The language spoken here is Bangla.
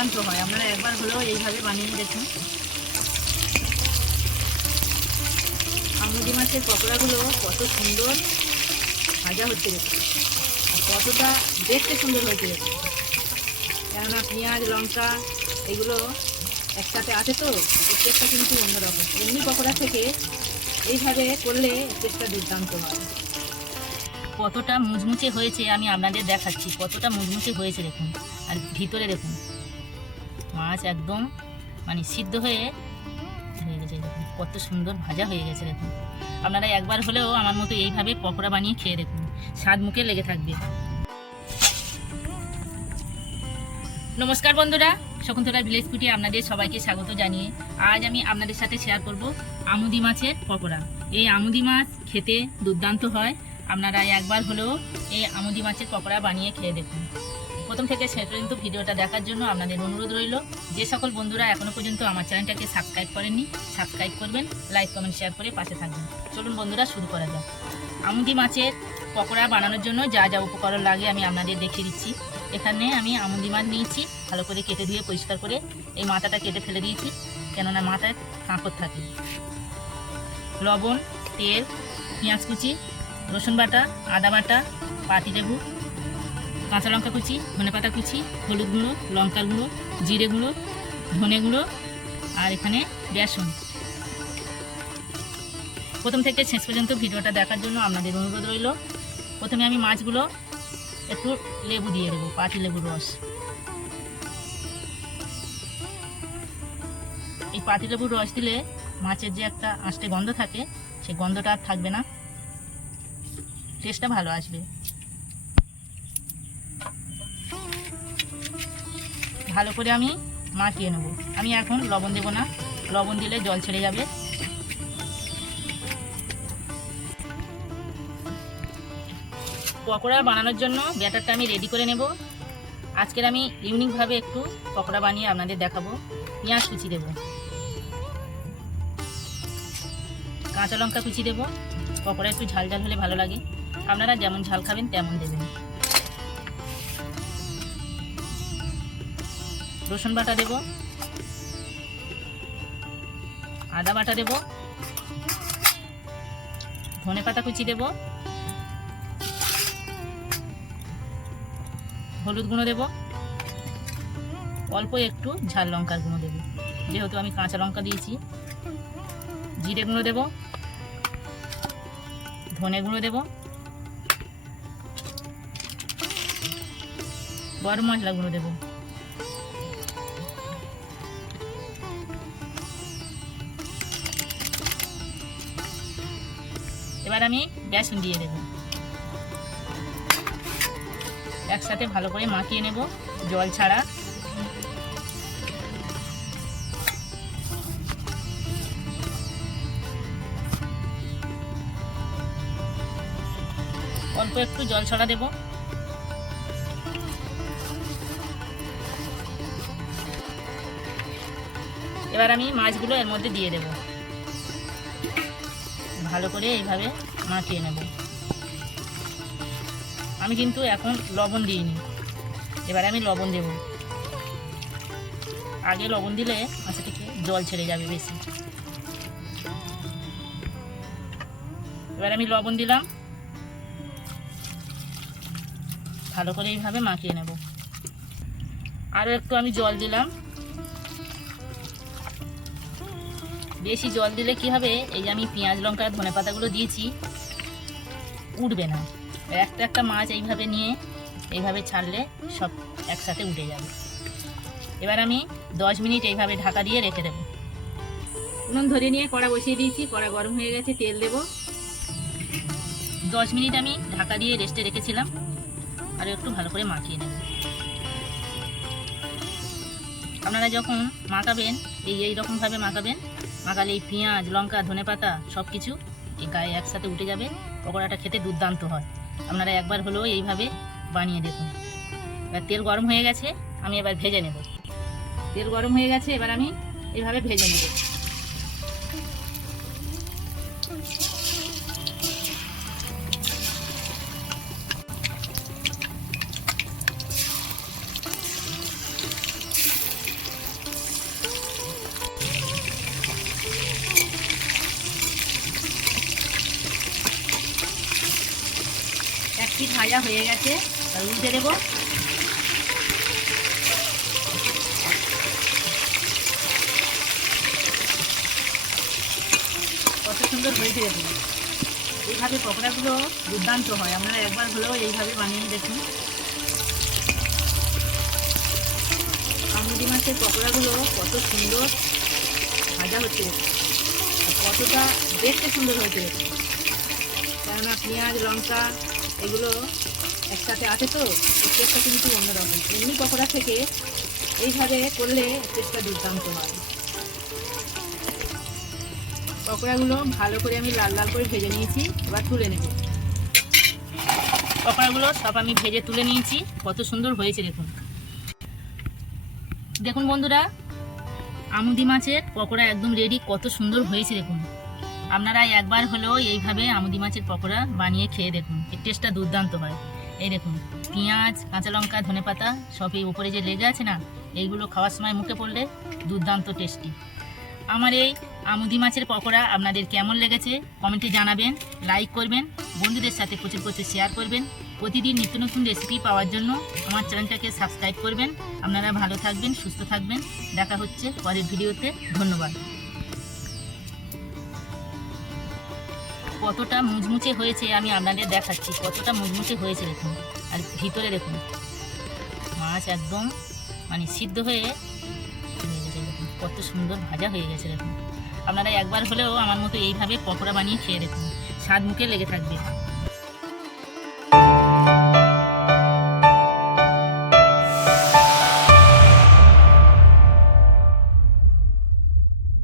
দুর্দান্ত হয়। আপনারা একবার হলেও এইভাবে বানিয়ে দেখুন। আমুদি মাছের পকোড়াগুলো কত সুন্দর ভাজা হচ্ছে দেখুন। কতটা দেখতে সুন্দর হয়েছে কেননা পেঁয়াজ, লঙ্কা, এগুলো একসাথে আছে তো টেস্টটা কিন্তু অন্যরকম। এমনি পকোড়া থেকে এইভাবে করলে টেস্টটা দুর্দান্ত হয়। কতটা মুচমুচে হয়েছে আমি আপনাদের দেখাচ্ছি। কতটা মুচমুচে হয়েছে দেখুন। আর ভিতরে দেখুন মাছ একদম মানে সিদ্ধ হয়ে হয়ে গেছে কত সুন্দর ভাজা হয়ে গেছে দেখুন। আপনারা একবার হলেও আমার মতো এইভাবে পকোড়া বানিয়ে খেয়ে দেখুন, স্বাদ মুখে লেগে থাকবে। নমস্কার বন্ধুরা, শকুন্তলা ভিলেজ কুটি আপনাদের সবাইকে স্বাগত জানিয়ে আজ আমি আপনাদের সাথে শেয়ার করব আমুদি মাছের পকোড়া। এই আমুদি মাছ খেতে দুর্দান্ত হয়, আপনারা একবার হলেও এই আমুদি মাছের পকোড়া বানিয়ে খেয়ে দেখুন। প্রথম থেকে শেষ পর্যন্ত ভিডিওটা দেখার জন্য আপনাদের অনুরোধ রইল। যে সকল বন্ধুরা এখনও পর্যন্ত আমার চ্যানেলটাকে সাবস্ক্রাইব করেননি, সাবস্ক্রাইব করবেন, লাইক, কমেন্ট, শেয়ার করে পাশে থাকবেন। চলুন বন্ধুরা, শুরু করা যাক। আমুদি মাছের পকোড়া বানানোর জন্য যা যা উপকরণ লাগে আমি আপনাদের দেখিয়ে দিচ্ছি। এখানে আমি আমুদি মাছ নিয়েছি, ভালো করে কেটে ধুয়ে পরিষ্কার করে এই মাথাটা কেটে ফেলে দিয়েছি, কেননা মাথায় কাঁকড় থাকে। লবণ, তেল, পেঁয়াজ কুচি, রসুন বাটা, আদা বাটা পাতি লেবু কাঁচা লঙ্কা কুচি, ধনে পাতা কুচি, হলুদ গুঁড়ো লঙ্কা গুঁড়ো, জিরে গুঁড়ো, ধনে গুঁড়ো আর এখানে বেসন। প্রথম থেকে শেষ পর্যন্ত ভিডিওটা দেখার জন্য আপনাদের অনুরোধ রইল। প্রথমে আমি মাছগুলো একটু লেবু দিয়ে দেবো পাতি লেবুর রস। এই পাতি লেবুর রস দিলে মাছের যে একটা আঁশটে গন্ধ থাকে সেই গন্ধটা আর থাকবে না। টেস্টটা ভালো আসবে। ভালো করে আমি মাখিয়ে নেব। আমি এখন লবণ দেব না। লবণ দিলে জল ছেড়ে যাবে। পকোড়া বানানোর জন্য ব্যাটারটা আমি রেডি করে নেব। আজকের আমি ইউনিকভাবে একটু পকোড়া বানিয়ে আপনাদের দেখাবো। পেঁয়াজ কুচি দেব। কাঁচা লঙ্কা কুচি দেব। পকোড়া একটু ঝাল ঝাল হলে ভালো লাগে। আপনারা যেমন ঝাল খাবেন তেমন দেবেন। রসুন বাটা দেব। আদা বাটা দেব। ধনে পাতা কুচি দেব। হলুদ গুঁড়ো দেব। অল্প একটু ঝাল লঙ্কার গুঁড়ো দেব। যেহেতু আমি কাঁচা লঙ্কা দিয়েছি। জিরে গুঁড়ো দেব। ধনে গুঁড়ো দেব। গরম মশলা গুঁড়ো দেবো। এবার আমি বেসন দিয়ে দেব। একসাথে ভালো করে মাখিয়ে নেব জল ছাড়া। অল্প একটু জল ছড়া দেব। এবার আমি মাছগুলো এর মধ্যে দিয়ে দেবো। ভালো করে এইভাবে মাখিয়ে নেব। আমি কিন্তু এখন লবণ দিইনি। এবারে আমি লবণ দেব। আগে লবণ দিলে মাছা থেকে জল ছেড়ে যাবে বেশি। এবার আমি লবণ দিলাম। ভালো করে এইভাবে মাখিয়ে নেব। আরও একটু আমি জল দিলাম। বেশি জল দিলে কি হবে? এই যে আমি পেঁয়াজ, লঙ্কা ধনে পাতাগুলো দিয়েছি, উঠবে না। একটা একটা মাছ এইভাবে নিয়ে, এইভাবে ছাড়লে সব একসাথে উঠে যাবে। এবার আমি দশ মিনিট এইভাবে ঢাকা দিয়ে রেখে দেবো। উনুন ধরে নিয়ে কড়া বসিয়ে দিয়েছি, কড়া গরম হয়ে গেছে, তেল দেব। দশ মিনিট আমি ঢাকা দিয়ে রেস্টে রেখেছিলাম, আর একটু ভালো করে মাখিয়ে নেব। আপনারা যখন মাখাবেন, এই এইরকমভাবে মাখাবেন মাখালে এই পেঁয়াজ, লঙ্কা, ধনে পাতা সব কিছু এই গায়ে একসাথে উঠে যাবে। পকোড়াটা খেতে দুর্দান্ত হয়। আপনারা একবার হলেও এইভাবে বানিয়ে দেখুন। এবার তেল গরম হয়ে গেছে, আমি এবার ভেজে নেব। তেল গরম হয়ে গেছে, এবার আমি এইভাবে ভেজে নেব। ভাজা হয়ে গেছে উল্টে দেবো। কত সুন্দর হয়েছে দেখুন। এইভাবে পকোড়াগুলো দুর্দান্ত হয়। আপনারা একবার হলেও এইভাবে বানিয়ে দেখুন। আমুদি মাছের পকোড়াগুলো কত সুন্দর ভাজা হচ্ছে কতটা দেখতে সুন্দর হয়েছে কেননা পেঁয়াজ, লঙ্কা এগুলো একসাথে আছে তো টেস্টটা কিন্তু অন্যরকম। এমনি পকোড়া থেকে এইভাবে করলে টেস্টটা দুর্দান্ত হয়। পকোড়াগুলো ভালো করে আমি লাল লাল করে ভেজে নিয়েছি, এবার তুলে নেব। পকোড়াগুলো সব আমি ভেজে তুলে নিয়েছি, কত সুন্দর হয়েছে দেখুন। দেখুন বন্ধুরা, আমুদি মাছের পকোড়া একদম রেডি কত সুন্দর হয়েছে দেখুন। আপনারা একবার হলেও এইভাবে আমুদি মাছের পকোড়া বানিয়ে খেয়ে দেখুন। এর টেস্টটা দুর্দান্ত হয়। এই দেখুন, পেঁয়াজ, কাঁচা লঙ্কা, ধনে পাতা, সব এই উপরে যে লেগে আছে না, এইগুলো খাওয়ার সময় মুখে পড়লে দুর্দান্ত টেস্টি আমার এই আমুদি মাছের পকোড়া আপনাদের কেমন লেগেছে কমেন্টে জানাবেন লাইক করবেন, বন্ধুদের সাথে প্রচুর প্রচুর শেয়ার করবেন। প্রতিদিন নিত্য নতুন রেসিপি পাওয়ার জন্য আমার চ্যানেলটাকে সাবস্ক্রাইব করবেন। আপনারা ভালো থাকবেন, সুস্থ থাকবেন। দেখা হচ্ছে পরের ভিডিওতে ধন্যবাদ। কতটা মুচমুচে হয়েছে আমি আপনাদের দেখাচ্ছি, কতটা মুচমুচে হয়েছে দেখুন। আর ভিতরে দেখুন, মাছ একদম মানে সিদ্ধ হয়ে কত সুন্দর ভাজা হয়ে গেছে দেখুন। আপনারা একবার হলেও আমার মতো এইভাবে পকোড়া বানিয়ে খেয়ে দেখুন। স্বাদ মুখে লেগে থাকবে।